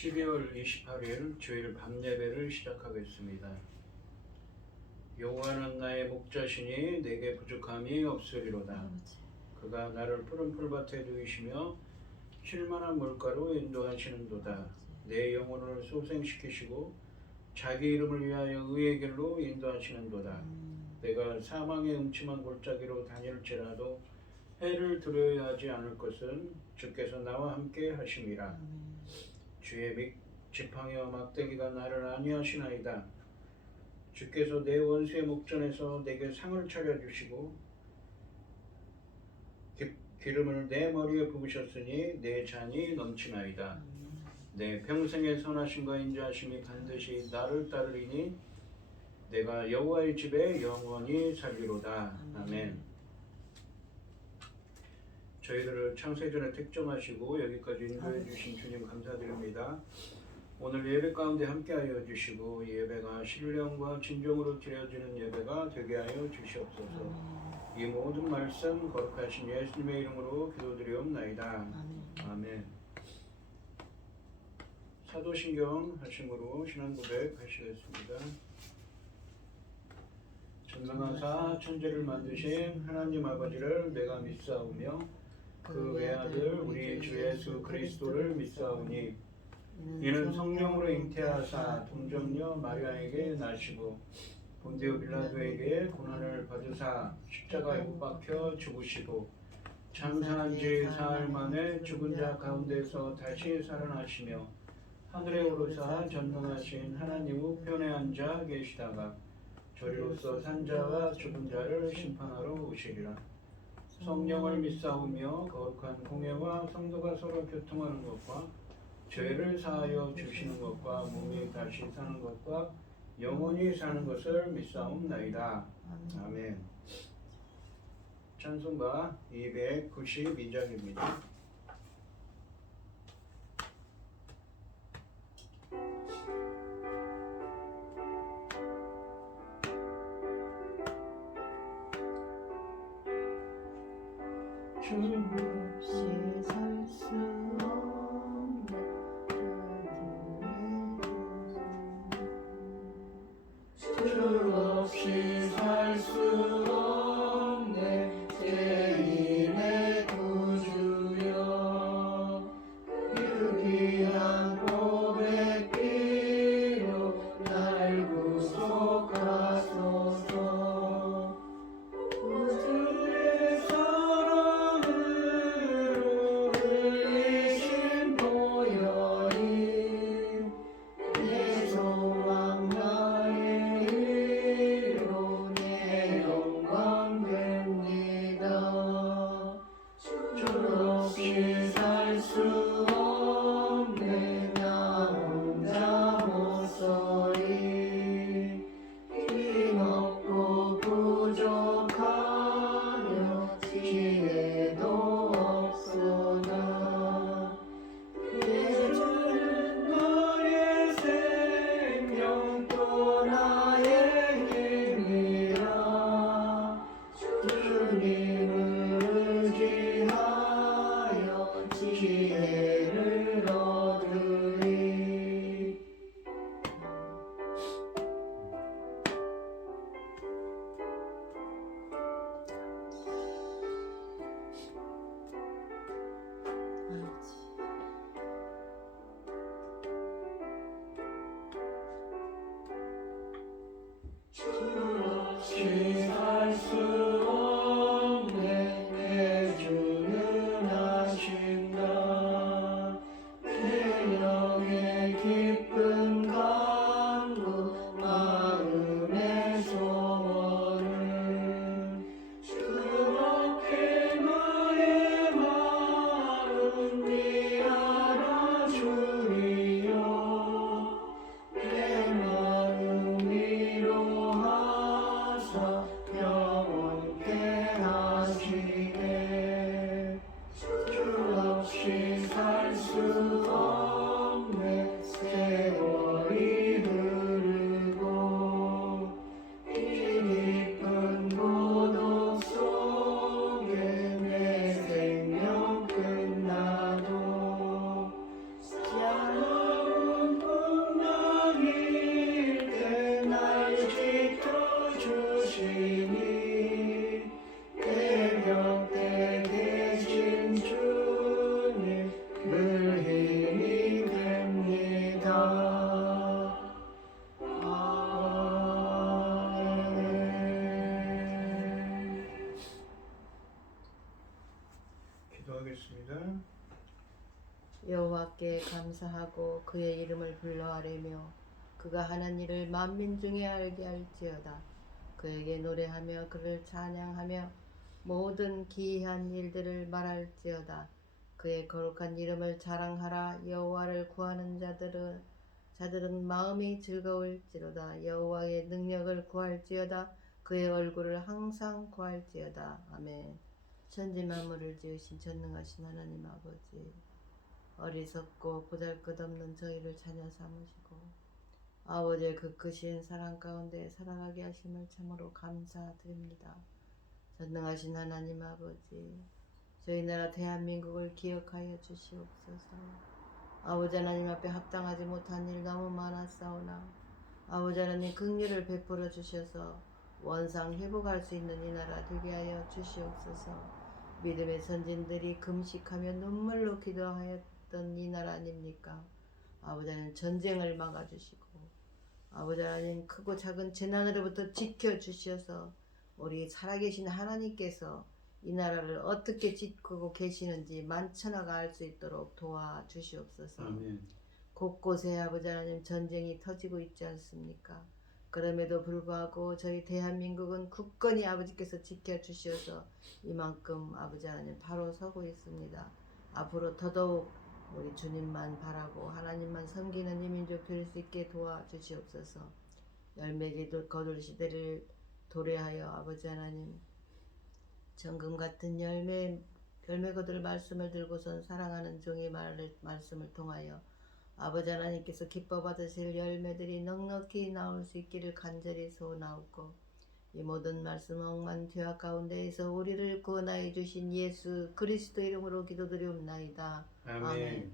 12월 28일 주일 밤예배를 시작하겠습니다. 여호와는 나의 목자시니 내게 부족함이 없으리로다. 그가 나를 푸른 풀밭에 두이시며 쉴만한 물가로 인도하시는도다. 내 영혼을 소생시키시고 자기 이름을 위하여 의의 길로 인도하시는도다. 내가 사망의 음침한 골짜기로 다닐지라도 해를 두려워야 하지 않을 것은 주께서 나와 함께 하심이라. 주의 지팡이와 막대기가 나를 안위하시나이다. 주께서 내 원수의 목전에서 내게 상을 차려주시고 기름을 내 머리에 부으셨으니 내 잔이 넘치나이다. 내 평생의 선하심과 인자하심이 반드시 나를 따르리니 내가 여호와의 집에 영원히 살리로다. 아멘. 저희들을 창세전에 택정하시고 여기까지 인도해 주신 주님 감사드립니다. 오늘 예배 가운데 함께하여 주시고 예배가 신령과 진정으로 드려지는 예배가 되게 하여 주시옵소서. 이 모든 말씀 거룩하신 예수님의 이름으로 기도드리옵나이다. 아멘. 사도신경 하심으로 신앙 고백 하시겠습니다. 전능하사 천지를 만드신 하나님 아버지를 내가 믿사오며 그 외아들 우리 주 예수 그리스도를 믿사오니 이는 성령으로 잉태하사 동정녀 마리아에게 나시고 본디오 빌라도에게 고난을 받으사 십자가에 못 박혀 죽으시고 장사한 지 사흘 만에 죽은 자 가운데서 다시 살아나시며 하늘에 오르사 전능하신 하나님 우편에 앉아 계시다가 저리로서 산자와 죽은 자를 심판하러 오시리라. 성령을 믿사오며 거룩한 공예와 성도가 서로 교통하는 것과 죄를 사하여 주시는 것과 몸이 다시 사는 것과 영원히 사는 것을 믿사옵나이다. 아멘. 찬송가 292장입니다. 주 없이 살 수 없네 주 없이 살 수 없네 제2의 구주여 유기한 고백 피로 날 구속하소서 우주의 사랑으로 흘리신 보혈이 내 소망 나의 위로 내 영광 됩니다. 주 없이 살 수 없네 나 혼자 못 서리 힘없고 부족하며 지혜도 없소나 내 주는 나의 생명 또 나의 힘이라 주님을 의지하여 지혜를 얻으리. 주 없이 살 수 없네 내 주는 하신다. 내 영의 깊은 간구 마음의 소원을 주께 나의 마음 네 알아주리요. 내 마음 위로하 감사하고 그의 이름을 불러하려며 그가 하는 일을 만민 중에 알게 할지어다. 그에게 노래하며 그를 찬양하며 모든 기이한 일들을 말할지어다. 그의 거룩한 이름을 자랑하라. 여호와를 구하는 자들은 마음이 즐거울지로다. 여호와의 능력을 구할지어다. 그의 얼굴을 항상 구할지어다. 아멘. 천지 만물을 지으신 전능하신 하나님 아버지, 어리석고 보잘것없는 저희를 자녀 삼으시고 아버지의 그 크신 사랑 가운데 살아가게 하심을 참으로 감사드립니다. 전능하신 하나님 아버지, 저희 나라 대한민국을 기억하여 주시옵소서. 아버지 하나님 앞에 합당하지 못한 일 너무 많았사오나 아버지 하나님 긍휼을 베풀어 주셔서 원상 회복할 수 있는 이 나라 되게 하여 주시옵소서. 믿음의 선진들이 금식하며 눈물로 기도하였던 이 나라 아닙니까? 아버지 하나님 전쟁을 막아주시고 아버지 하나님 크고 작은 재난으로부터 지켜주셔서 우리 살아계신 하나님께서 이 나라를 어떻게 지키고 계시는지 만천하가 알 수 있도록 도와주시옵소서. 아멘. 곳곳에 아버지 하나님 전쟁이 터지고 있지 않습니까? 그럼에도 불구하고 저희 대한민국은 굳건히 아버지께서 지켜주셔서 이만큼 아버지 하나님 바로 서고 있습니다. 앞으로 더더욱 우리 주님만 바라고 하나님만 섬기는 이 민족 될 수 있게 도와주시옵소서. 열매기 거둘 시대를 도래하여 아버지 하나님 정금 같은 열매 거둘 말씀을 들고선 사랑하는 종의 말씀을 통하여 아버지 하나님께서 기뻐 받으실 열매들이 넉넉히 나올 수 있기를 간절히 소원하옵고 이 모든 말씀 억만 죄악 가운데에서 우리를 구원하여 주신 예수 그리스도 이름으로 기도드리옵나이다. 아멘.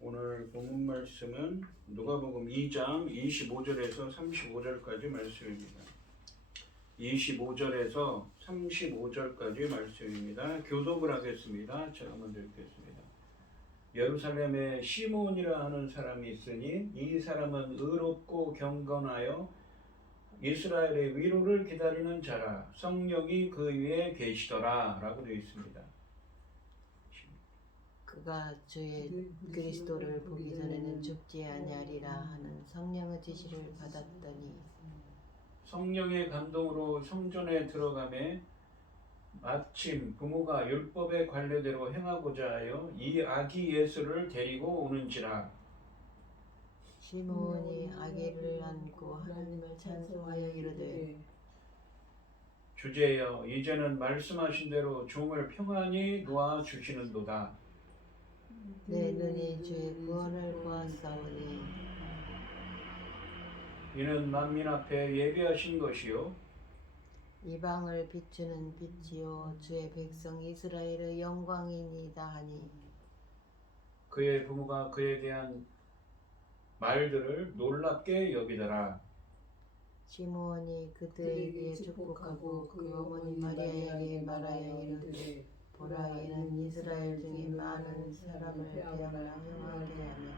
오늘 본문 말씀은 누가복음 2장 25절에서 35절까지 말씀입니다. 25절에서 35절까지 말씀입니다. 교독을 하겠습니다. 제가 먼저 읽겠습니다. 예루살렘에 시몬이라 하는 사람이 있으니 이 사람은 의롭고 경건하여 이스라엘의 위로를 기다리는 자라. 성령이 그 위에 계시더라 라고 되어 있습니다. 그가 주의 그리스도를 보기 전에는 죽지 아니하리라 하는 성령의 지시를 받았더니 성령의 감동으로 성전에 들어가매 마침 부모가 율법의 관례대로 행하고자 하여 이 아기 예수를 데리고 오는지라. 시몬이 아기를 안고 하나님을 찬송하여 이르되 주제여 이제는 말씀하신 대로 종을 평안히 놓아 주시는도다. 내 눈이 주의 구원을 보았사오니 이는 만민 앞에 예비하신 것이요 이방을 비추는 빛이요 주의 백성 이스라엘의 영광이니이다 하니 그의 부모가 그에 대한 말들을 놀랍게 여기더라. 시므온이 그들에게 축복하고 그 어머니 마리아에게 말하여 이르되 보라 이는 이스라엘 중에 많은 사람을 태어나 행하게 하며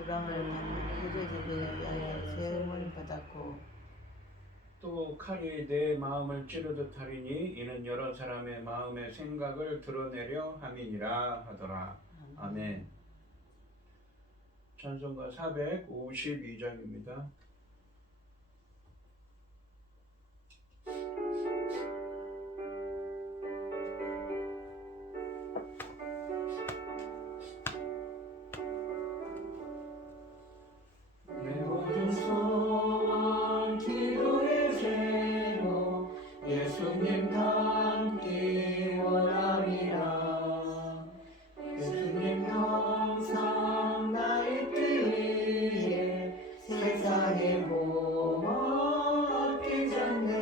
이방을 받는 구제제를 위하여 세움을 받았고 또 칼이 내 마음을 찌르듯 하리니 이는 여러 사람의 마음의 생각을 드러내려 함이니라 하더라. 아멘. 찬송가 452장입니다. 내 모든 소원 기도의 제목 예수님 닮기 원함이라. 예수님 항상 나의 뜻 위에 세상의 보험 아끼잖네.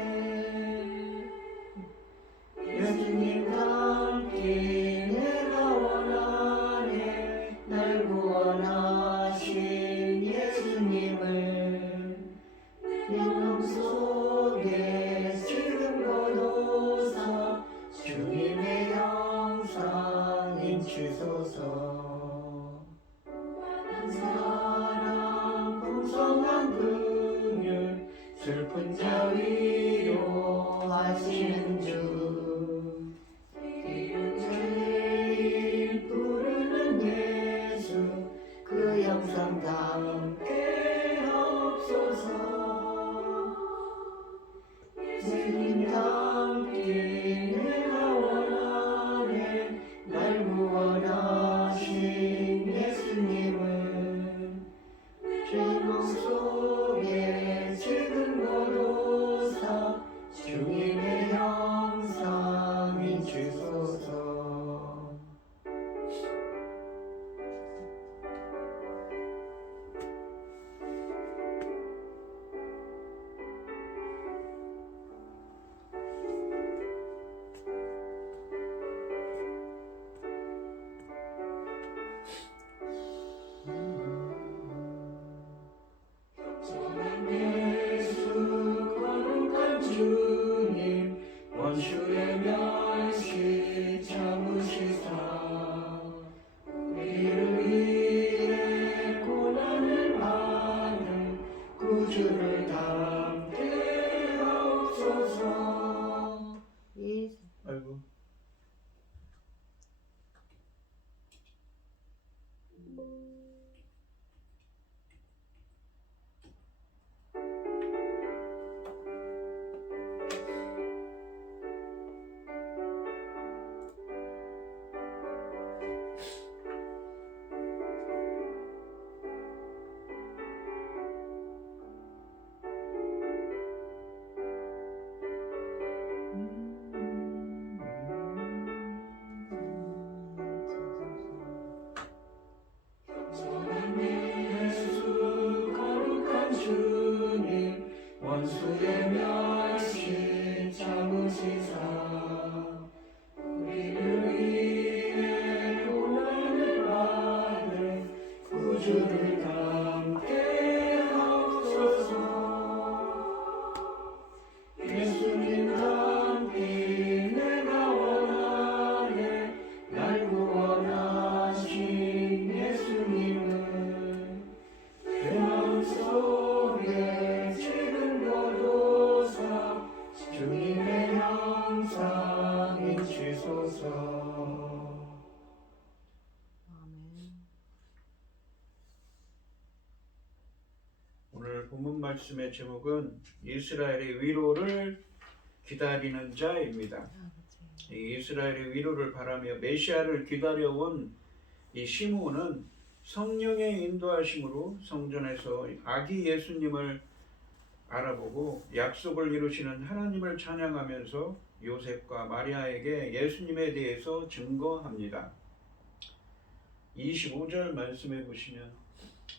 예수님 닮기 내가 원하네. 날 구원하신 예수님을 내 마음속에 지금 거둬서 주님의 형상 인치소서. 사랑 풍성한 긍휼 슬픈 자 위로하시는 주. 제일 부르는 담게 하옵소서. 아이고. 예수 거룩한 주님 원수의 멸시 참으시사 우리를 위해 고난을 받을 구주를 담게 하옵소서. 예수님 담기 내가 원하네. 날 구원하신 예수님을 내 마음속에 지금도 도사 주님의 형상이시소서. 아멘. 오늘 본문 말씀의 제목은 이스라엘의 위로를 기다리는 자입니다. 아버지. 이 이스라엘의 위로를 바라며 메시아를 기다려온 이 시므온은 성령의 인도하심으로 성전에서 아기 예수님을 알아보고 약속을 이루시는 하나님을 찬양하면서 요셉과 마리아에게 예수님에 대해서 증거합니다. 25절 말씀해 보시면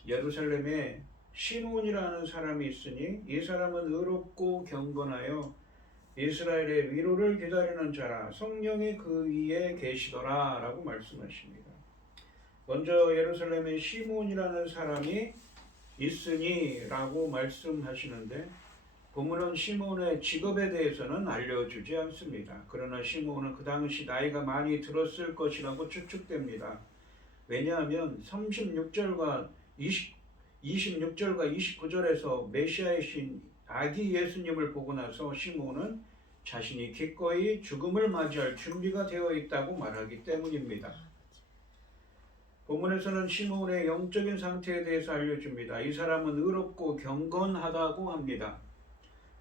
예루살렘에 시므온이라는 사람이 있으니 이 사람은 의롭고 경건하여 이스라엘의 위로를 기다리는 자라 성령이 그 위에 계시더라 라고 말씀하십니다. 먼저 예루살렘에 시므온이라는 사람이 있으니 라고 말씀하시는데 본문은 시므온의 직업에 대해서는 알려주지 않습니다. 그러나 시므온은 그 당시 나이가 많이 들었을 것이라고 추측됩니다. 왜냐하면 26절과 29절에서 메시아의 신 아기 예수님을 보고 나서 시므온은 자신이 기꺼이 죽음을 맞이할 준비가 되어 있다고 말하기 때문입니다. 본문에서는 시므온의 영적인 상태에 대해서 알려줍니다. 이 사람은 의롭고 경건하다고 합니다.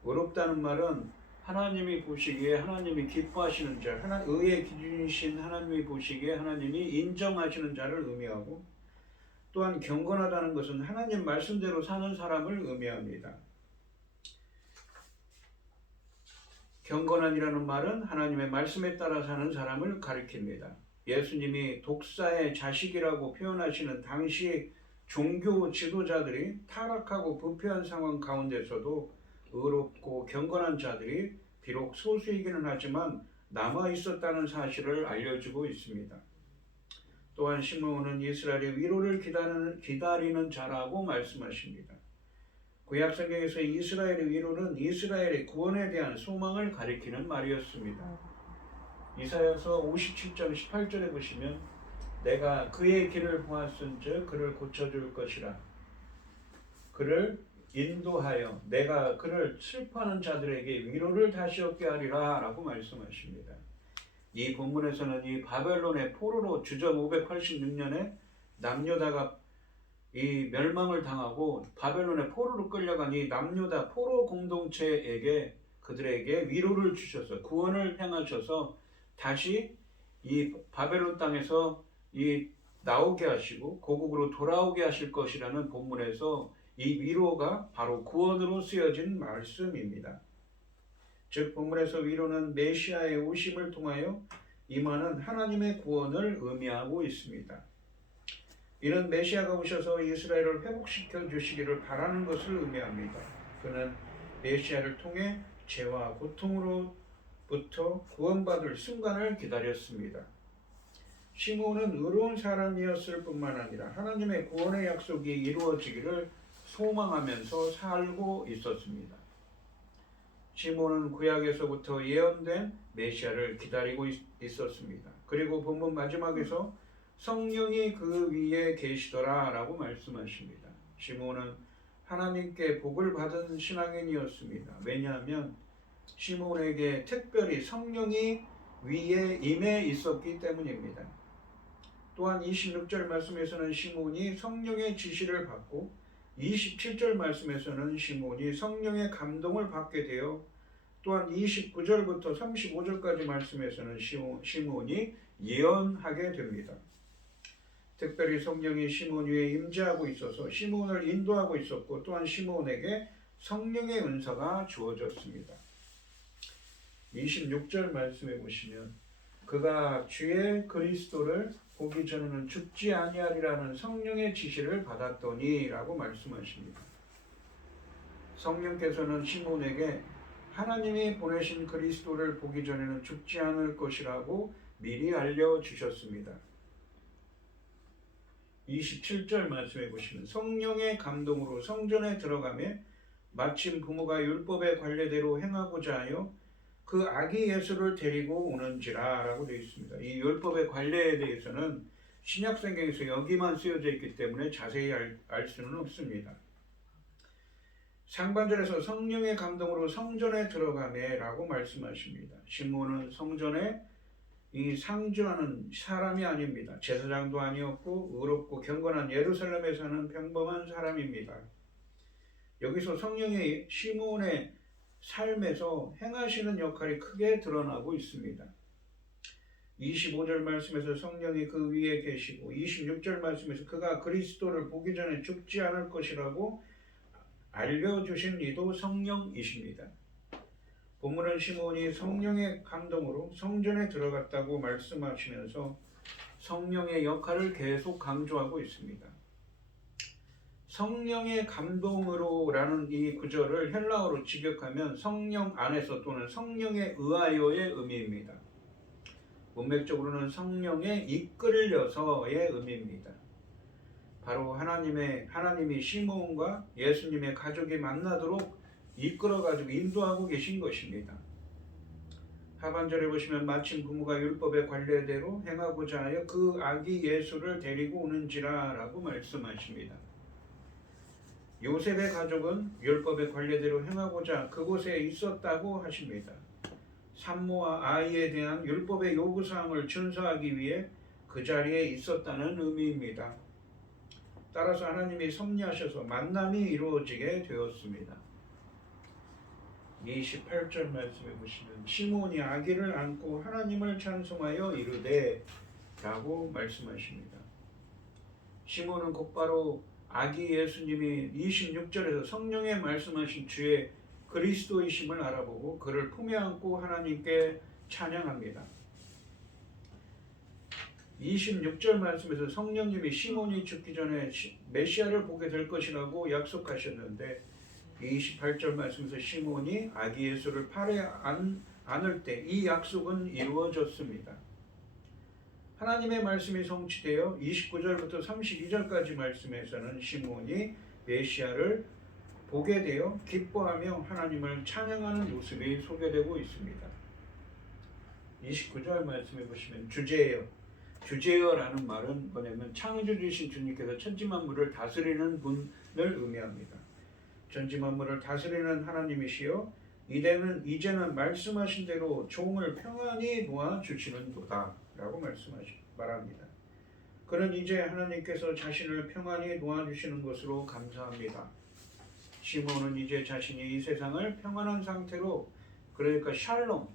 의롭다는 말은 하나님이 보시기에 하나님이 기뻐하시는 자, 의의 기준이신 하나님이 보시기에 하나님이 인정하시는 자를 의미하고, 또한 경건하다는 것은 하나님 말씀대로 사는 사람을 의미합니다. 경건한이라는 말은 하나님의 말씀에 따라 사는 사람을 가리킵니다. 예수님이 독사의 자식이라고 표현하시는 당시 종교 지도자들이 타락하고 부패한 상황 가운데서도 의롭고 경건한 자들이 비록 소수이기는 하지만 남아 있었다는 사실을 알려주고 있습니다. 또한 시므온은 이스라엘의 위로를 기다리는 자라고 말씀하십니다. 구약 성경에서 이스라엘의 위로는 이스라엘의 구원에 대한 소망을 가리키는 말이었습니다. 이사야서 57장 18절에 보시면 내가 그의 길을 보았은즉 그를 고쳐줄 것이라. 그를 인도하여 내가 그를 슬퍼하는 자들에게 위로를 다시 얻게 하리라 라고 말씀하십니다. 이 본문에서는 이 바벨론의 포로로 주전 586년에 남유다가 이 멸망을 당하고 바벨론의 포로로 끌려간 이 남유다 포로 공동체에게 그들에게 위로를 주셔서 구원을 행하셔서 다시 이 바벨론 땅에서 이 나오게 하시고 고국으로 돌아오게 하실 것이라는 본문에서 이 위로가 바로 구원으로 쓰여진 말씀입니다. 즉 본문에서 위로는 메시아의 오심을 통하여 임하는 하나님의 구원을 의미하고 있습니다. 이는 메시아가 오셔서 이스라엘을 회복시켜 주시기를 바라는 것을 의미합니다. 그는 메시아를 통해 죄와 고통으로부터 구원받을 순간을 기다렸습니다. 시므온은 의로운 사람이었을 뿐만 아니라 하나님의 구원의 약속이 이루어지기를 소망하면서 살고 있었습니다. 시므온은 구약에서부터 예언된 메시아를 기다리고 있었습니다. 그리고 본문 마지막에서 성령이 그 위에 계시더라 라고 말씀하십니다. 시므온은 하나님께 복을 받은 신앙인이었습니다. 왜냐하면 시몬에게 특별히 성령이 위에 임해 있었기 때문입니다. 또한 26절 말씀에서는 시몬이 성령의 지시를 받고 27절 말씀에서는 시몬이 성령의 감동을 받게 되어 또한 29절부터 35절까지 말씀에서는 시몬이 예언하게 됩니다. 특별히 성령이 시몬 위에 임재하고 있어서 시몬을 인도하고 있었고 또한 시몬에게 성령의 은사가 주어졌습니다. 26절 말씀해 보시면 그가 주의 그리스도를 보기 전에는 죽지 아니하리라는 성령의 지시를 받았더니 라고 말씀하십니다. 성령께서는 시몬에게 하나님이 보내신 그리스도를 보기 전에는 죽지 않을 것이라고 미리 알려주셨습니다. 27절 말씀해 보시면 성령의 감동으로 성전에 들어가며 마침 부모가 율법의 관례대로 행하고자 하여 그 아기 예수를 데리고 오는지라 라고 되어 있습니다. 이 율법의 관례에 대해서는 신약성경에서 여기만 쓰여져 있기 때문에 자세히 알 수는 없습니다. 상반절에서 성령의 감동으로 성전에 들어가매 라고 말씀하십니다. 시몬은 성전에 이 상주하는 사람이 아닙니다. 제사장도 아니었고 의롭고 경건한 예루살렘에 사는 평범한 사람입니다. 여기서 성령의 시몬의 삶에서 행하시는 역할이 크게 드러나고 있습니다. 25절 말씀에서 성령이 그 위에 계시고 26절 말씀에서 그가 그리스도를 보기 전에 죽지 않을 것이라고 알려주신 이도 성령이십니다. 본문은 시몬이 성령의 감동으로 성전에 들어갔다고 말씀하시면서 성령의 역할을 계속 강조하고 있습니다. 성령의 감동으로라는 이 구절을 헬라어로 직역하면 성령 안에서 또는 성령에 의하여의 의미입니다. 문맥적으로는 성령에 이끌려서의 의미입니다. 바로 하나님이 시몬과 예수님의 가족이 만나도록 이끌어가지고 인도하고 계신 것입니다. 하반절에 보시면 마침 부모가 율법의 관례대로 행하고자 하여 그 아기 예수를 데리고 오는지라 라고 말씀하십니다. 요셉의 가족은 율법의 관례대로 행하고자 그곳에 있었다고 하십니다. 산모와 아이에 대한 율법의 요구사항을 준수하기 위해 그 자리에 있었다는 의미입니다. 따라서 하나님이 섭리하셔서 만남이 이루어지게 되었습니다. 28절 말씀해 보시면 시몬이 아기를 안고 하나님을 찬송하여 이르되 라고 말씀하십니다. 시몬은 곧바로 아기 예수님이 26절에서 성령의 말씀하신 주의 그리스도이심을 알아보고 그를 품에 안고 하나님께 찬양합니다. 26절 말씀에서 성령님이 시몬이 죽기 전에 메시아를 보게 될 것이라고 약속하셨는데 28절 말씀에서 시몬이 아기 예수를 팔에 안을 때 이 약속은 이루어졌습니다. 하나님의 말씀이 성취되어 29절부터 32절까지 말씀에서는 시몬이 메시아를 보게 되어 기뻐하며 하나님을 찬양하는 모습이 소개되고 있습니다. 29절 말씀해 보시면 주제어라는 말은 뭐냐면 창조주신 주님께서 천지만물을 다스리는 분을 의미합니다. 천지만물을 다스리는 하나님이시여 이제는 말씀하신 대로 종을 평안히 놓아주시는도다 라고 말합니다. 그는 이제 하나님께서 자신을 평안히 놓아주시는 것으로 감사합니다. 시몬은 이제 자신이 이 세상을 평안한 상태로 그러니까 샬롬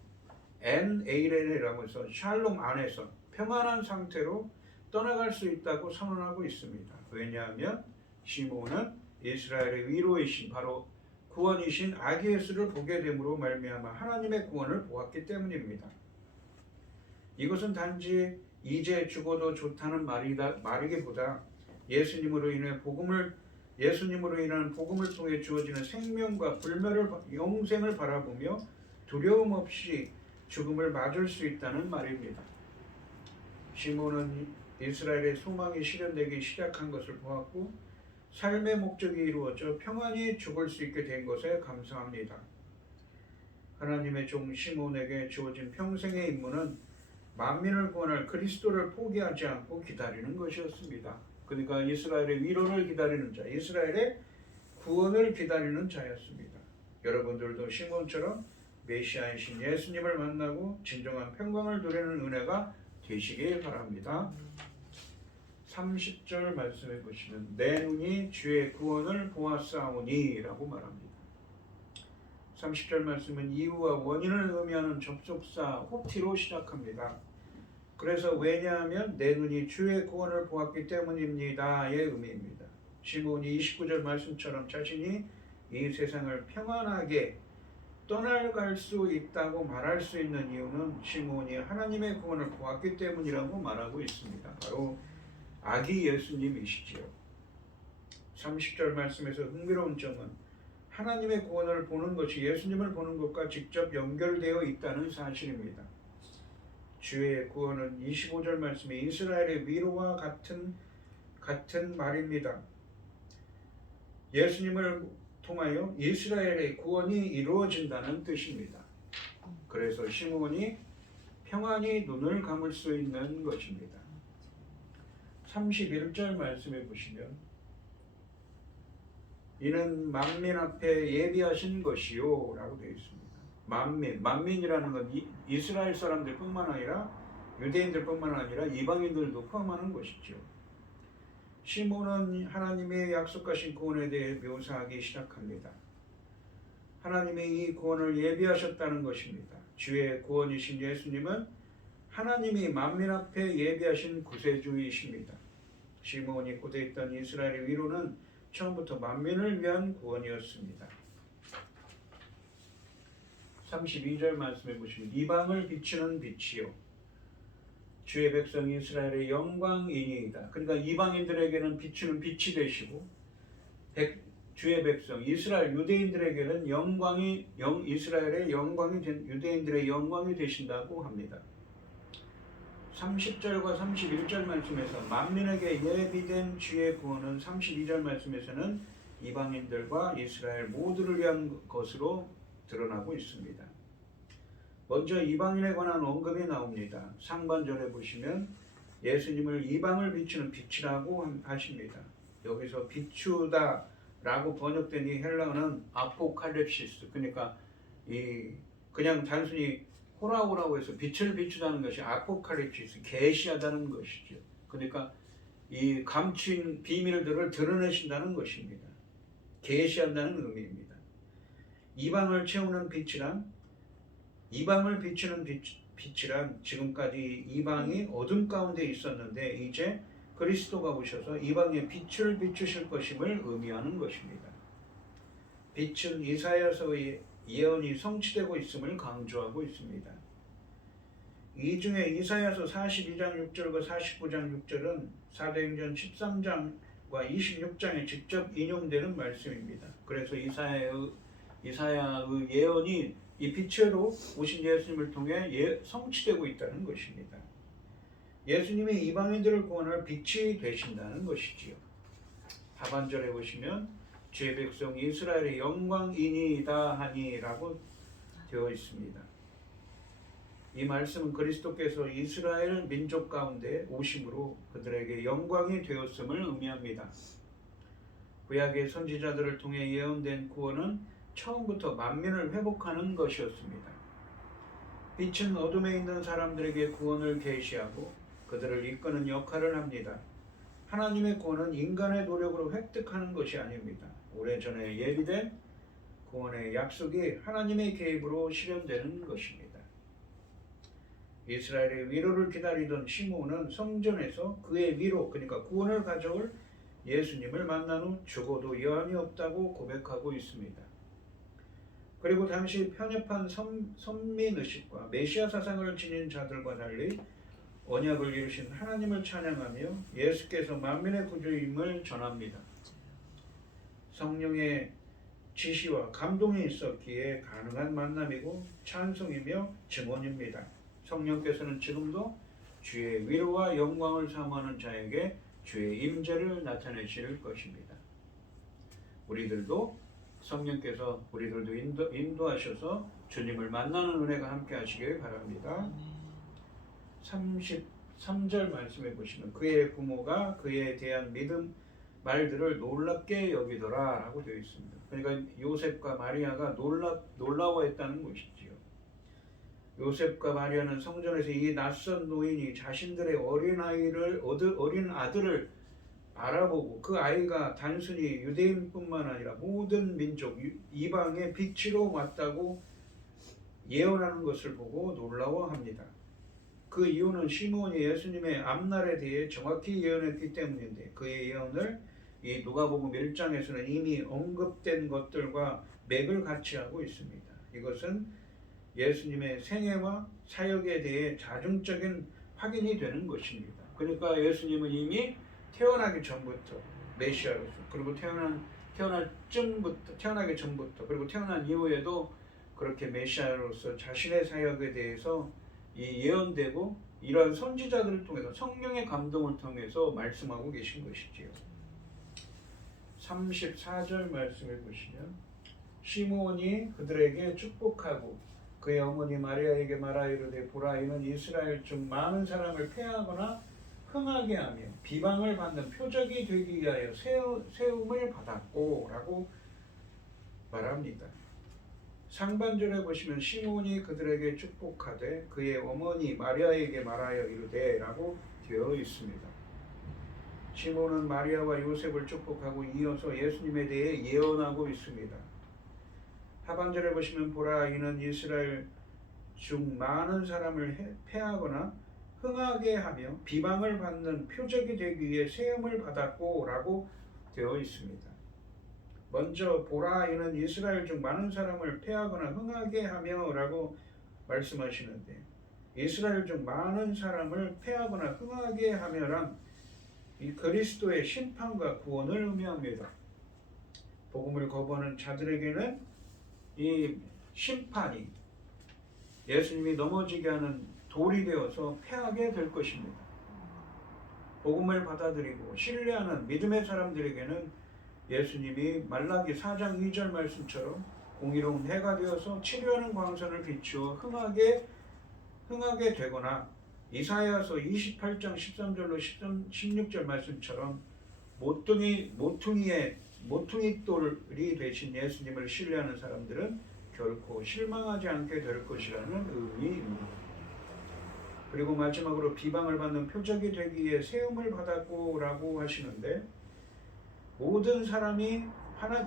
NAL이라고 해서 샬롬 안에서 평안한 상태로 떠나갈 수 있다고 선언하고 있습니다. 왜냐하면 시몬은 이스라엘의 위로이신 바로 구원이신 아기 예수를 보게 됨으로 말미암아 하나님의 구원을 보았기 때문입니다. 이것은 단지 이제 죽어도 좋다는 말이기보다 예수님으로 인한 복음을 통해 주어지는 생명과 영생을 바라보며 두려움 없이 죽음을 맞을 수 있다는 말입니다. 시몬은 이스라엘의 소망이 실현되기 시작한 것을 보았고 삶의 목적이 이루어져 평안히 죽을 수 있게 된 것에 감사합니다. 하나님의 종 시몬에게 주어진 평생의 임무는 만민을 구원할 그리스도를 포기하지 않고 기다리는 것이었습니다. 그러니까 이스라엘의 위로를 기다리는 자, 이스라엘의 구원을 기다리는 자였습니다. 여러분들도 시몬처럼 메시아이신 예수님을 만나고 진정한 평강을 누리는 은혜가 되시길 바랍니다. 30절 말씀해 보시면 내 눈이 주의 구원을 보았사오니 라고 말합니다. 30절 말씀은 이유와 원인을 의미하는 접속사 호티로 시작합니다. 그래서 왜냐하면 내 눈이 주의 구원을 보았기 때문입니다의 의미입니다. 시몬이 29절 말씀처럼 자신이 이 세상을 평안하게 떠나갈 수 있다고 말할 수 있는 이유는 시몬이 하나님의 구원을 보았기 때문이라고 말하고 있습니다. 바로 아기 예수님이시지요. 30절 말씀에서 흥미로운 점은 하나님의 구원을 보는 것이 예수님을 보는 것과 직접 연결되어 있다는 사실입니다. 주의 구원은 25절 말씀에 이스라엘의 위로와 같은 말입니다. 예수님을 통하여 이스라엘의 구원이 이루어진다는 뜻입니다. 그래서 시몬이 평안히 눈을 감을 수 있는 것입니다. 31절 말씀해 보시면 이는 만민 앞에 예비하신 것이요 라고 되어 있습니다. 만민이라는 건 이스라엘 사람들 뿐만 아니라 유대인들 뿐만 아니라 이방인들도 포함하는 것이죠. 시몬은 하나님의 약속하신 구원에 대해 묘사하기 시작합니다. 하나님이 이 구원을 예비하셨다는 것입니다. 주의 구원이신 예수님은 하나님이 만민 앞에 예비하신 구세주이십니다. 시몬이 고대했던 이스라엘의 위로는 처음부터 만민을 위한 구원이었습니다. 32절 말씀해 보시면 이방을 비추는 빛이요 주의 백성 이스라엘의 영광이니이다. 그러니까 이방인들에게는 비추는 빛이 되시고 주의 백성 이스라엘 유대인들에게는 이스라엘의 영광이 된 유대인들의 영광이 되신다고 합니다. 30절과 31절 말씀에서 만민에게 예비된 주의 구원은 32절 말씀에서는 이방인들과 이스라엘 모두를 위한 것으로 드러나고 있습니다. 먼저 이방인에 관한 언급이 나옵니다. 상반절에 보시면 예수님을 이방을 비추는 빛이라고 하십니다. 여기서 비추다 라고 번역된 이 헬라어는 아포칼립시스, 그러니까 그냥 단순히 호라오라고 해서 빛을 비추다는 것이 아포칼립시스, 계시하다는 것이죠. 그러니까 이 감추인 비밀들을 드러내신다는 것입니다. 계시한다는 의미입니다. 이방을 채우는 이방을 비추는 빛이란 지금까지 이방이 어둠 가운데 있었는데 이제 그리스도가 오셔서 이방의 빛을 비추실 것임을 의미하는 것입니다. 빛은 이사야서의 예언이 성취되고 있음을 강조하고 있습니다. 이 중에 이사야서 42장 6절과 49장 6절은 사도행전 13장과 26장에 직접 인용되는 말씀입니다. 그래서 이사야의 예언이 이 빛으로 오신 예수님을 통해 성취되고 있다는 것입니다. 예수님이 이방인들을 구원할 빛이 되신다는 것이지요. 하반절에 보시면 주의 백성 이스라엘의 영광이니이다 하니라고 되어 있습니다. 이 말씀은 그리스도께서 이스라엘 민족 가운데 오심으로 그들에게 영광이 되었음을 의미합니다. 구약의 선지자들을 통해 예언된 구원은 처음부터 만민을 회복하는 것이었습니다. 빛은 어둠에 있는 사람들에게 구원을 계시하고 그들을 이끄는 역할을 합니다. 하나님의 구원은 인간의 노력으로 획득하는 것이 아닙니다. 오래전에 예비된 구원의 약속이 하나님의 개입으로 실현되는 것입니다. 이스라엘의 위로를 기다리던 시몬은 성전에서 그의 위로, 그러니까 구원을 가져올 예수님을 만난 후 죽어도 여한이 없다고 고백하고 있습니다. 그리고 당시 편협한 선민의식과 메시아 사상을 지닌 자들과 달리 언약을 이루신 하나님을 찬양하며 예수께서 만민의 구주임을 전합니다. 성령의 지시와 감동이 있었기에 가능한 만남이고 찬송이며 증언입니다. 성령께서는 지금도 주의 위로와 영광을 사모하는 자에게 주의 임재를 나타내실 것입니다. 우리들도 성령께서 우리들도 인도하셔서 주님을 만나는 은혜가 함께 하시길 바랍니다. 33절 말씀해 보시면 그의 부모가 그에 대한 믿음 말들을 놀랍게 여기더라라고 되어 있습니다. 그러니까 요셉과 마리아가 놀라워했다는 것이지요. 요셉과 마리아는 성전에서 이 낯선 노인이 자신들의 어린 아들을 알아보고 그 아이가 단순히 유대인뿐만 아니라 모든 민족 이방의 빛으로 왔다고 예언하는 것을 보고 놀라워합니다. 그 이유는 시므온이 예수님의 앞날에 대해 정확히 예언했기 때문인데 그의 예언을 이 누가복음 1장에서는 이미 언급된 것들과 맥을 같이 하고 있습니다. 이것은 예수님의 생애와 사역에 대해 자중적인 확인이 되는 것입니다. 그러니까 예수님은 이미 태어나기 전부터 메시아로서 그리고 태어나기 전부터 그리고 태어난 이후에도 그렇게 메시아로서 자신의 사역에 대해서 이 예언되고 이러한 선지자들을 통해서 성령의 감동을 통해서 말씀하고 계신 것이지요. 34절 말씀해 보시면 시므온이 그들에게 축복하고 그의 어머니 마리아에게 말하이르되 보라 이는 이스라엘 중 많은 사람을 패하거나 흥하게 하며 비방을 받는 표적이 되기 위하여 세움을 받았고 라고 말합니다. 상반절에 보시면 시므온이 그들에게 축복하되 그의 어머니 마리아에게 말하여 이르되 라고 되어 있습니다. 시므온은 마리아와 요셉을 축복하고 이어서 예수님에 대해 예언하고 있습니다. 하반절에 보시면 보라 이는 이스라엘 중 많은 사람을 패하거나 흥하게 하며 비방을 받는 표적이 되기 위해 세움을 받았고 라고 되어 있습니다. 먼저 보라 이는 이스라엘 중 많은 사람을 패하거나 흥하게 하며 라고 말씀하시는데 이스라엘 중 많은 사람을 패하거나 흥하게 하며란 이 그리스도의 심판과 구원을 의미합니다. 복음을 거부하는 자들에게는 이 심판이 예수님이 넘어지게 하는 돌이 되어서 패하게 될 것입니다. 복음을 받아들이고 신뢰하는 믿음의 사람들에게는 예수님이 말라기 4장 2절 말씀처럼 공의로운 해가 되어서 치료하는 광선을 비추어 흥하게 되거나 이사야서 28장 13절로 16절 말씀처럼 모퉁이 돌이 되신 예수님을 신뢰하는 사람들은 결코 실망하지 않게 될 것이라는 의미입니다. 그리고 마지막으로 비방을 받는 표적이 되기 위해 세움을 받았고 라고 하시는데 모든 사람이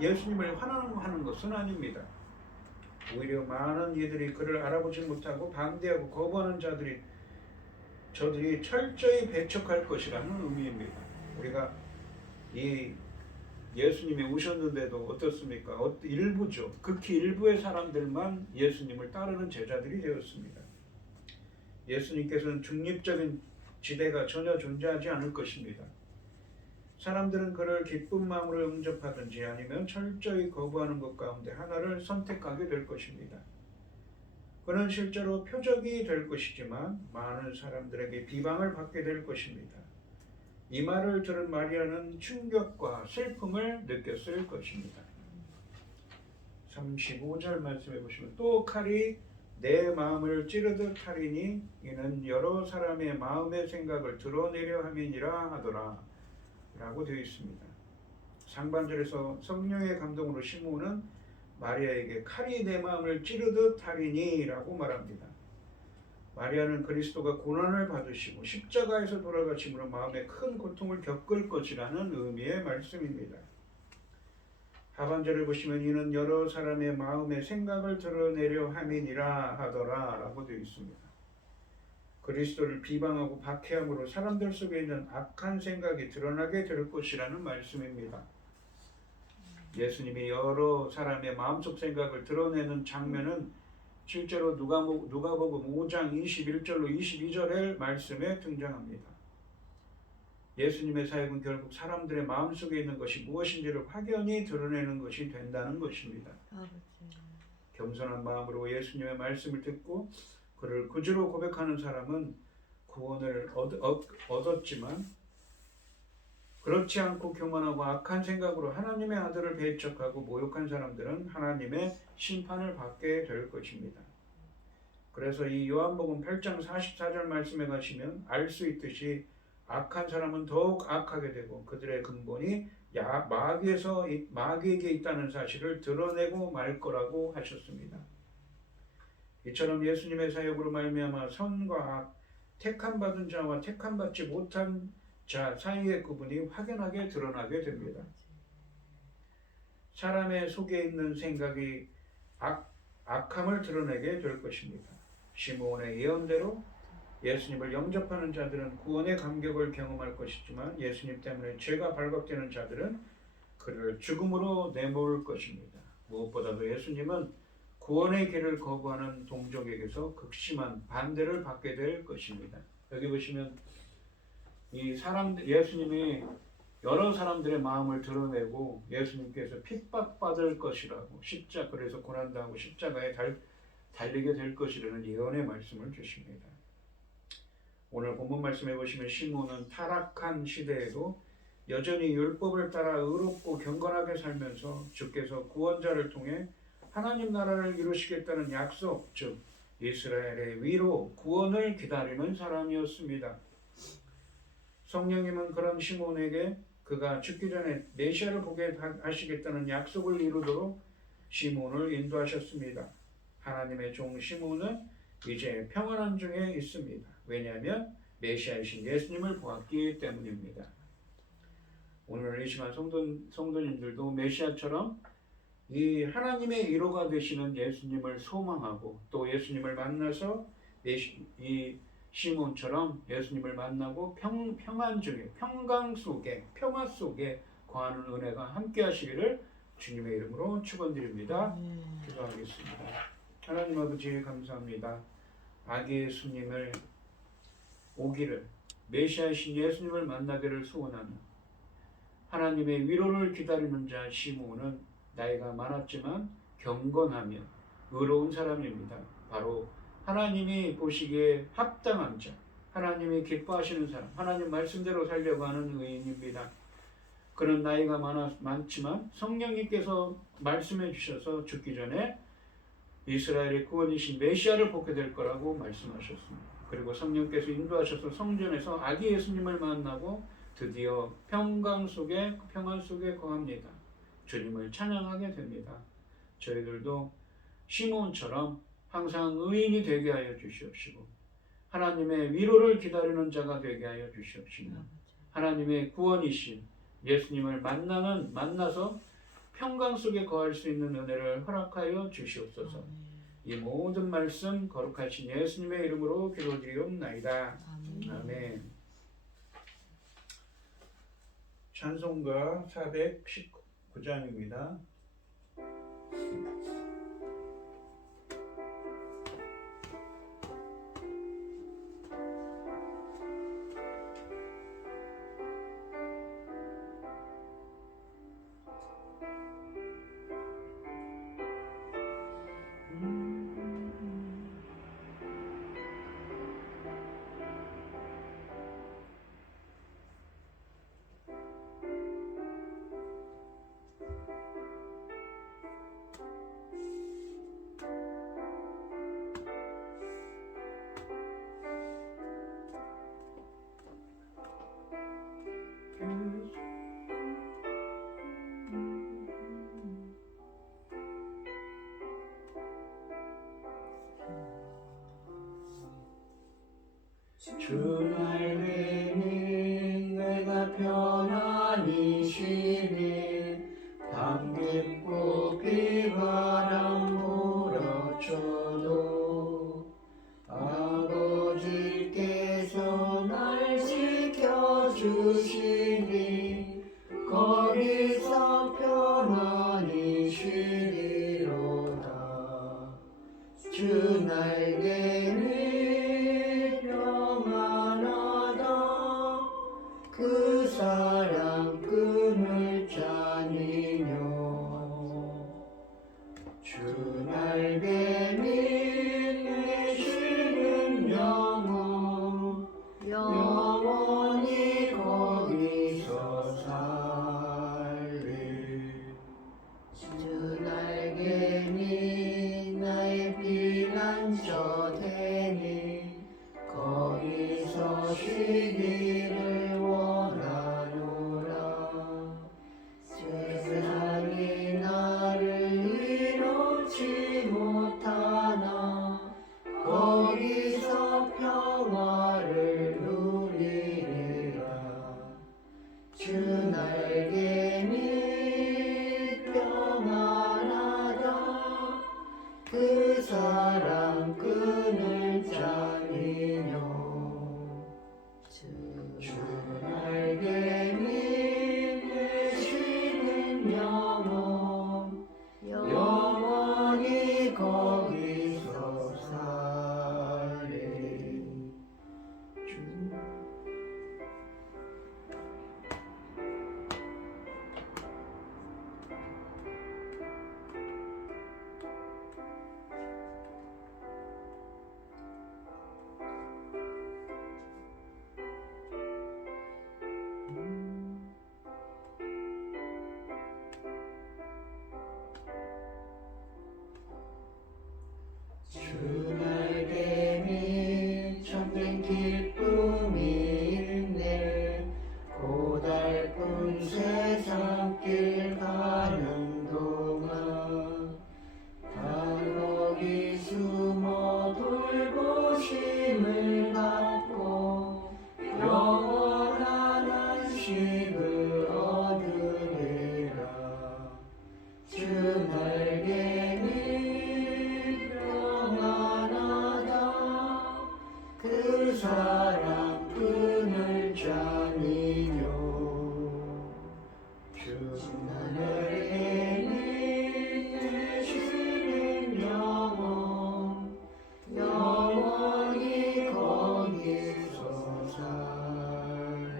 예수님을 환영하는 것은 아닙니다. 오히려 많은 이들이 그를 알아보지 못하고 반대하고 거부하는 저들이 철저히 배척할 것이라는 의미입니다. 우리가 이 예수님이 오셨는데도 어떻습니까? 일부죠. 극히 일부의 사람들만 예수님을 따르는 제자들이 되었습니다. 예수님께서는 중립적인 지대가 전혀 존재하지 않을 것입니다. 사람들은 그를 기쁜 마음으로 영접하든지 아니면 철저히 거부하는 것 가운데 하나를 선택하게 될 것입니다. 그는 실제로 표적이 될 것이지만 많은 사람들에게 비방을 받게 될 것입니다. 이 말을 들은 마리아는 충격과 슬픔을 느꼈을 것입니다. 35절 말씀해 보시면 또 칼이 내 마음을 찌르듯 하리니 이는 여러 사람의 마음의 생각을 드러내려 함이니라 하더라 라고 되어 있습니다. 상반절에서 성령의 감동으로 시므온은 마리아에게 칼이 내 마음을 찌르듯 하리니 라고 말합니다. 마리아는 그리스도가 고난을 받으시고 십자가에서 돌아가심으로 마음에 큰 고통을 겪을 것이라는 의미의 말씀입니다. 하반절을 보시면 이는 여러 사람의 마음의 생각을 드러내려 함이니라 하더라 라고 되어 있습니다. 그리스도를 비방하고 박해함으로 사람들 속에 있는 악한 생각이 드러나게 될 것이라는 말씀입니다. 예수님이 여러 사람의 마음속 생각을 드러내는 장면은 실제로 누가복음 5장 21절로 22절의 말씀에 등장합니다. 예수님의 사역은 결국 사람들의 마음속에 있는 것이 무엇인지를 확연히 드러내는 것이 된다는 것입니다. 겸손한 마음으로 예수님의 말씀을 듣고 그를 구주로 고백하는 사람은 구원을 얻었지만 그렇지 않고 교만하고 악한 생각으로 하나님의 아들을 배척하고 모욕한 사람들은 하나님의 심판을 받게 될 것입니다. 그래서 이 요한복음 8장 44절 말씀에 가시면 알 수 있듯이 악한 사람은 더욱 악하게 되고 그들의 근본이 마귀에게 있다는 사실을 드러내고 말 거라고 하셨습니다. 이처럼 예수님의 사역으로 말미암아 선과 악, 택함 받은 자와 택함 받지 못한 자 사이의 구분이 확연하게 드러나게 됩니다. 사람의 속에 있는 생각이 악함을 드러내게 될 것입니다. 시므온의 예언대로 예수님을 영접하는 자들은 구원의 감격을 경험할 것이지만 예수님 때문에 죄가 발각되는 자들은 그를 죽음으로 내몰 것입니다. 무엇보다도 예수님은 구원의 길을 거부하는 동족에게서 극심한 반대를 받게 될 것입니다. 여기 보시면 예수님이 여러 사람들의 마음을 드러내고 예수님께서 핍박받을 것이라고 그래서 고난당하고 십자가에 달리게 될 것이라는 예언의 말씀을 주십니다. 오늘 본문 말씀해 보시면 시므온은 타락한 시대에도 여전히 율법을 따라 의롭고 경건하게 살면서 주께서 구원자를 통해 하나님 나라를 이루시겠다는 약속, 즉 이스라엘의 위로 구원을 기다리는 사람이었습니다. 성령님은 그런 시므온에게 그가 죽기 전에 메시아를 보게 하시겠다는 약속을 이루도록 시므온을 인도하셨습니다. 하나님의 종 시므온은 이제 평안한 중에 있습니다. 왜냐하면 메시아이신 예수님을 보았기 때문입니다. 오늘 이 시간 성도님들도 메시아처럼 이 하나님의 위로가 되시는 예수님을 소망하고 또 예수님을 만나서 이 시몬처럼 예수님을 만나고 평안 중에 평강 속에 평화 속에 거하는 은혜가 함께 하시기를 주님의 이름으로 축원드립니다. 기도하겠습니다. 하나님 아버지 감사합니다. 아기 예수님을 오기를 메시아이신 예수님을 만나기를 소원하는 하나님의 위로를 기다리는 자 시므온은 나이가 많았지만 경건하며 의로운 사람입니다. 바로 하나님이 보시기에 합당한 자, 하나님이 기뻐하시는 사람, 하나님 말씀대로 살려고 하는 의인입니다. 그는 나이가 많지만 성령님께서 말씀해 주셔서 죽기 전에 이스라엘의 구원이신 메시아를 보게 될 거라고 말씀하셨습니다. 그리고 성령께서 인도하셔서 성전에서 아기 예수님을 만나고 드디어 평안 속에 거합니다. 주님을 찬양하게 됩니다. 저희들도 시므온처럼 항상 의인이 되게 하여 주시옵시고 하나님의 위로를 기다리는 자가 되게 하여 주시옵시고 하나님의 구원이신 예수님을 만나서 평강 속에 거할 수 있는 은혜를 허락하여 주시옵소서. 이 모든 말씀 거룩하신 예수님의 이름으로 기도드리옵나이다. 아멘. 찬송가 419장입니다. 주 알기는 내가 편안히 쉬니 밤 깊고 비바람 불어쳐도 아버지께서 날 지켜주시니 거기서 편안히 쉬리로다. 주 날개는 그 사랑 끊을 자니뇨. 주 날개는 내쉬는 영원히 거기서 살리. 주 날개는 나의 피난처 되니 거기서 쉬기를 그 사랑 끊을 자니요 주 날개 밑내시는 영혼 영원히 거기서 살리 주 날개 밑 참된 기쁨이 있네 고달픈 세상길 가는 동안 다 거기 숨어 돌보심을 받고 영원한 안식을 얻으리라 주 날개 밑 평안하다 그 사랑 끊을 자니요 주 날개 밑내시는 영혼 영원히 거기서 살리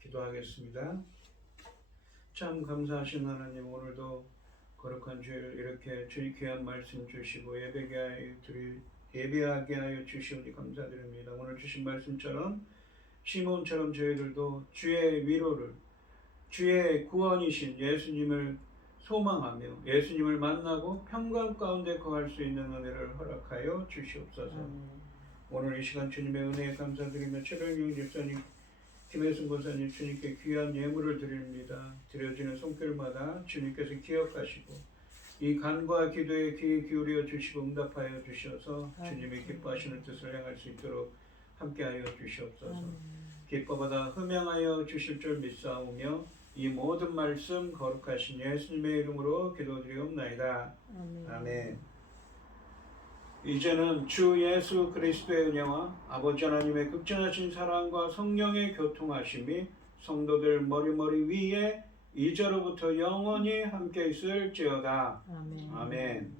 기도하겠습니다. 참 감사하신 하나님, 오늘도 거룩한 주일을 이렇게 주의 귀한 말씀 주시고 예배하게 하여 주시오니 감사드립니다. 오늘 주신 말씀처럼 시몬처럼 저희들도 주의 위로를, 주의 구원이신 예수님을 소망하며 예수님을 만나고 평강 가운데 거할 수 있는 은혜를 허락하여 주시옵소서. 오늘 이 시간 주님의 은혜에 감사드리며 최병용 집사님, 김혜순 권사님 주님께 귀한 예물을 드립니다. 드려지는 손길마다 주님께서 기억하시고 이 간과 기도에 귀 기울여 주시고 응답하여 주셔서 주님이 기뻐하시는 뜻을 행할 수 있도록 함께하여 주시옵소서. 기뻐받아 흠양하여 주실 줄 믿사오며 이 모든 말씀 거룩하신 예수님의 이름으로 기도드리옵나이다. 아멘. 이제는 주 예수 그리스도의 은혜와 아버지 하나님의 극진하신 사랑과 성령의 교통하심이 성도들 머리머리 위에 이제로부터 영원히 함께 있을지어다. 아멘.